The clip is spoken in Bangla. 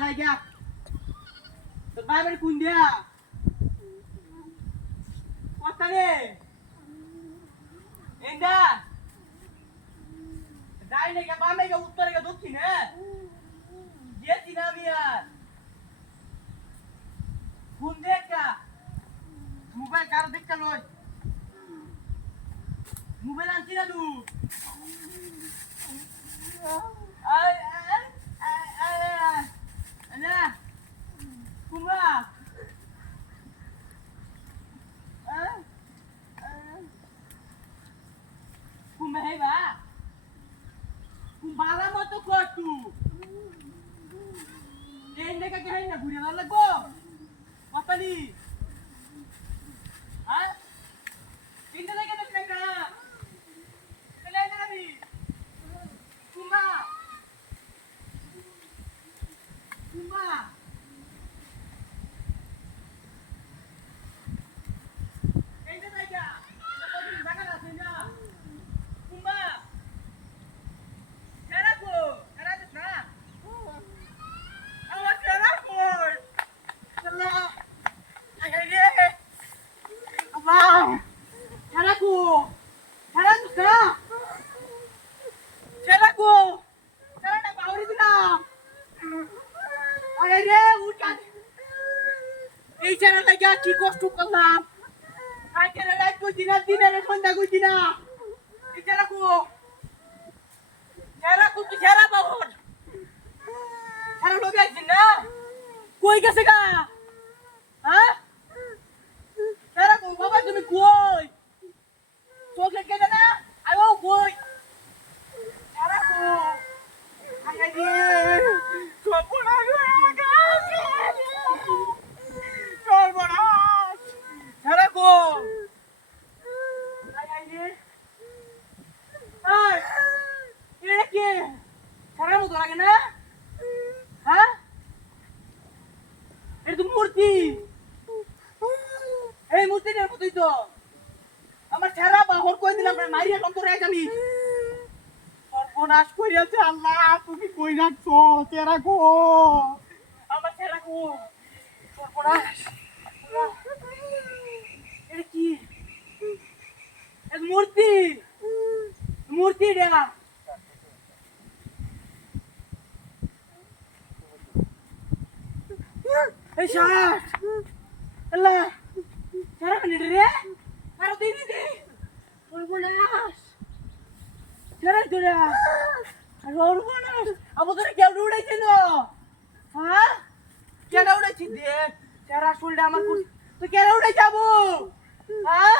যাই গা তোর ভাই বাড়ি কোন দিয়া কথা রে এন্ডা যাই না গা বামে গা উত্তরে গা দক্ষিণে গেছি না আমি আর কোন দেখা মোবাইল কার দেখা লই মোবাইল আনছি না তুই আয় আয় আয় আয় না কুমড়া কুমড়া হে বা কুমবালা মতো কর তুই এই দেখা কে না ঘুরে না লাগবো পাতালি হ্যাঁ তিনটা দেখা দেখ না চলে আয় না কুমড়া কুমড়া কি কষ্ট করলাম আজকের রাত কই দিনা দিনের সন্ধ্যা কই দিনা ইজারা কো তুই যারা বাবুর ছাড়া লোক আইছিস না কই গেছে গা হ্যাঁ ছাড়া কো বাবা তুমি কই চোখে কেটে না আয়ো কই ছাড়া কো আগে দিয়ে সপনা ছাড়া কো আগে দিয়ে এটা কি ছাড়ার মতো লাগে না হ্যাঁ এটা তো মূর্তি এই মূর্তিটার মতোই তো আমার ছেড়া বাহর কই দিলাম মাইরিয়া কম করে আমি সর্বনাশ করিয়াছে আল্লাহ তুমি কই রাখছো ছেড়া গো আমার ছেড়া গো সর্বনাশ এটা কি মূর্তি মূর্তি দেয়া এই শাট আল্লাহ সারা মিনিট রে আরো দিন দে সর্বনাশ সারা তোরা সর্বনাশ আমাদের কেউ উড়াইছে না হ্যাঁ কেন উড়াইছি দে সারা শুলটা আমার তো কেন উড়াই যাবো হ্যাঁ